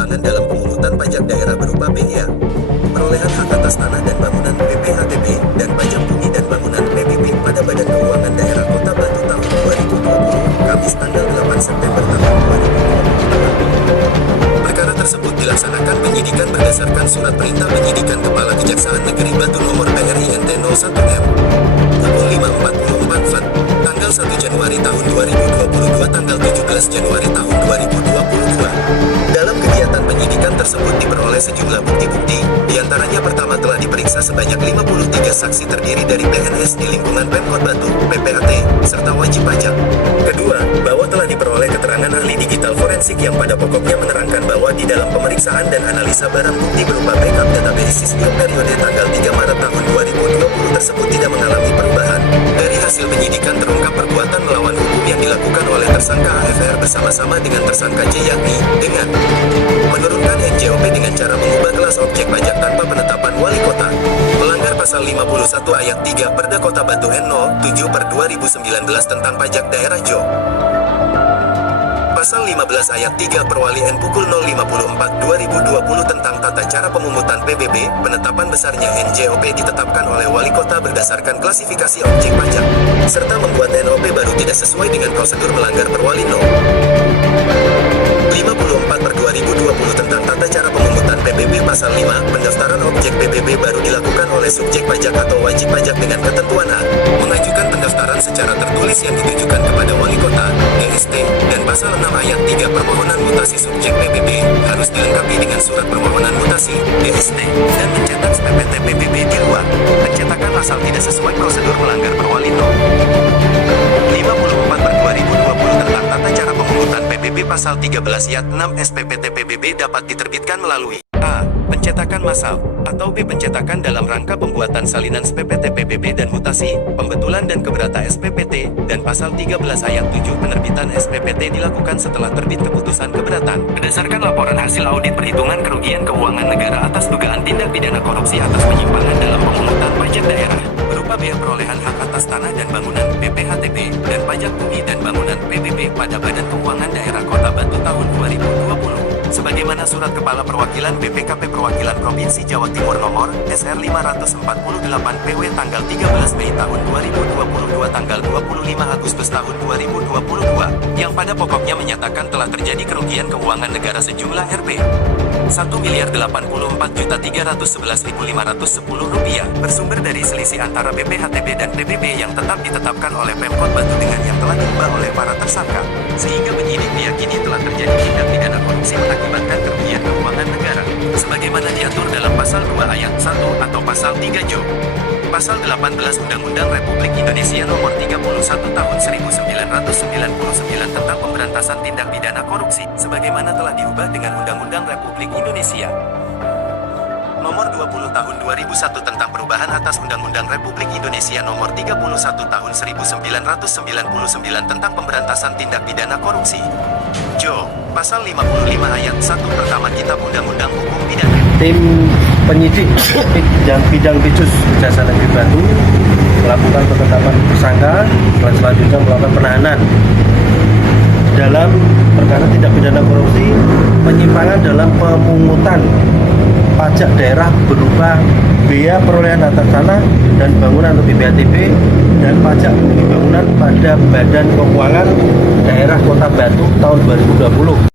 penyimpangan dalam pemungutan pajak daerah berupa BEA, perolehan hak atas tanah dan bangunan BPHTB, dan pajak bumi dan bangunan PBB pada Badan Keuangan Daerah Kota Batu tahun 2020, Kamis tanggal 8 September tahun 2020. Perkara tersebut dilaksanakan penyidikan berdasarkan surat perintah penyidikan Kepala Kejaksaan Negeri Batu nomor PRINT 01M pukul 5.44 Fat, tanggal 1 Januari tahun 2022 tanggal 17 Januari tahun 2022. Dalam kegiatan penyidikan tersebut diperoleh sejumlah bukti-bukti, diantaranya pertama telah diperiksa sebanyak 53 saksi terdiri dari PNS di lingkungan Pemkot Batu, PPAT, serta wajib pajak. Kedua, bahwa telah diperoleh keterangan ahli digital forensik yang pada pokoknya menerangkan bahwa di dalam pemeriksaan dan analisa barang bukti berupa backup database Sisbio periode tanggal 3 Maret tahun 2020 tersebut tidak mengalami perubahan. Dari hasil penyidikan terungkap perbuatan melawan hukum yang dilakukan oleh tersangka AFR bersama-sama dengan tersangka J, yakni dengan menurunkan NJOP dengan cara mengubah kelas objek pajak tanpa penetapan wali kota, melanggar pasal 51 ayat 3 Perda Kota Batu N07/2019 tentang pajak daerah Jo. Pasal 15 ayat 3 Perwali N pukul 054/2020 tentang tata cara pemungutan PBB, penetapan besarnya NJOP ditetapkan oleh wali kota berdasarkan klasifikasi objek pajak, serta membuat NOP baru tidak sesuai dengan prosedur melanggar Perwali No. 54/2020 tentang tata cara pemungutan PBB. Pasal 5, pendaftaran objek PBB baru dilakukan oleh subjek pajak atau wajib pajak dengan ketentuan A, mengajukan pendaftaran secara tertulis yang ditujukan kepada wali kota, DST, dan pasal 6 ayat 3 permohonan mutasi subjek PBB harus dilengkapi dengan surat permohonan mutasi, DST, dan mencetak SPPT PBB di luar. Pencetakan asal tidak sesuai prosedur melanggar Perwali No. 54/2020 tentang tata cara pemungutan PBB. Pasal 13 ayat 6 SPPT PBB dapat diterbitkan melalui A. Pencetakan massal, atau B. Pencetakan dalam rangka pembuatan salinan SPPT PBB dan mutasi, pembetulan dan keberatan SPPT, dan pasal 13 ayat 7 penerbitan SPPT dilakukan setelah terbit keputusan keberatan. Berdasarkan laporan hasil audit perhitungan kerugian keuangan negara atas dugaan tindak pidana korupsi atas penyimpangan dalam pemungutan pajak daerah, berupa biaya perolehan hak atas tanah dan bangunan BPHTB, dan pajak bumi dan bangunan PBB pada Badan Keuangan Daerah Kota Batu tahun 2020. Sebagaimana surat Kepala Perwakilan BPKP Perwakilan Provinsi Jawa Timur nomor SR 548 PW tanggal 13 Mei tahun 2022 tanggal 25 Agustus tahun 2022, yang pada pokoknya menyatakan telah terjadi kerugian keuangan negara sejumlah Rp 1.084.311.510 rupiah, bersumber dari selisih antara BPHTB dan PBB yang tetap ditetapkan oleh Pemkot Batu dengan yang telah diubah oleh para tersangka, sehingga penyidik meyakini telah terjadi tindak pidana korupsi mengakibatkan kerugian keuangan negara, sebagaimana diatur dalam pasal 2 ayat 1 atau pasal 3 Jo. Pasal 18 Undang-Undang Republik Indonesia nomor 31 tahun 1999 tentang pemberantasan tindak pidana korupsi, sebagaimana telah diubah dengan Undang-Undang Republik Indonesia nomor 20 tahun 2001 tentang perubahan atas Undang-Undang Republik Indonesia nomor 31 tahun 1999 tentang pemberantasan tindak pidana korupsi. Jo, pasal 55 ayat 1 pertama Kitab Undang-Undang Hukum Pidana. Tim penyidik bidang Pidsus Kejaksaan Negeri Batu melakukan penetapan tersangka dan selanjutnya melakukan penahanan dalam perkara tindak pidana korupsi penyimpangan dalam pemungutan pajak daerah berupa biaya perolehan atas tanah dan bangunan atau BPHTB dan pajak bumi bangunan pada Badan Keuangan Daerah Kota Batu tahun 2020.